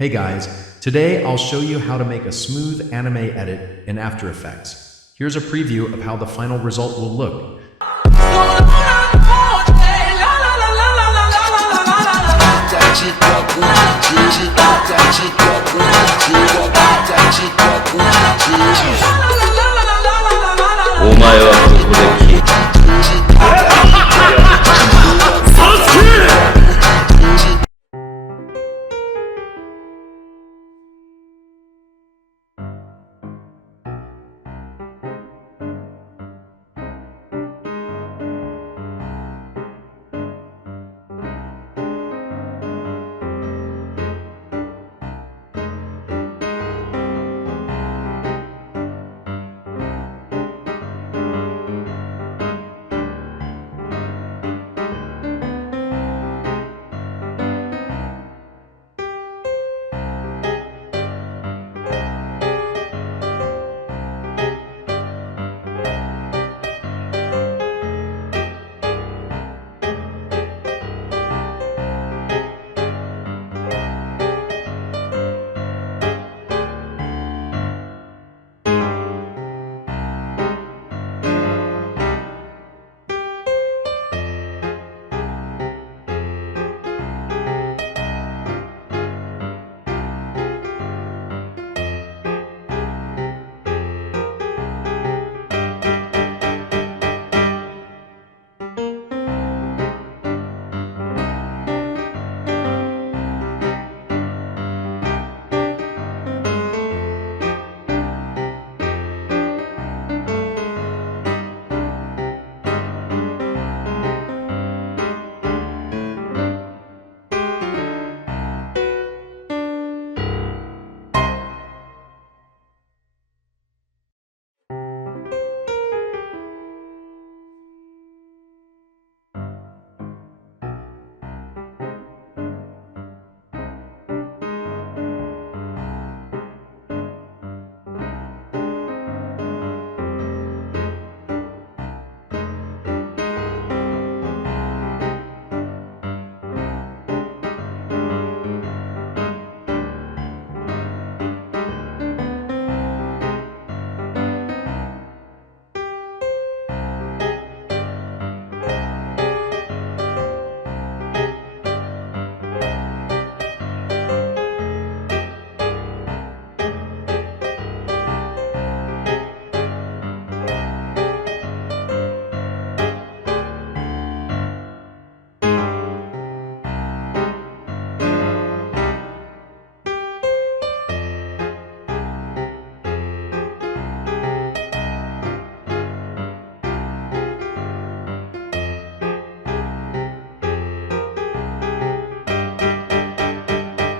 Hey guys, today I'll show you how to make a smooth anime edit in After Effects. Here's a preview of how the final result will look.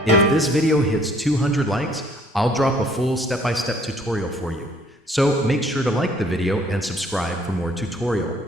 If this video hits 200 likes, I'll drop a full step-by-step tutorial for you. So make sure to like the video and subscribe for more tutorial.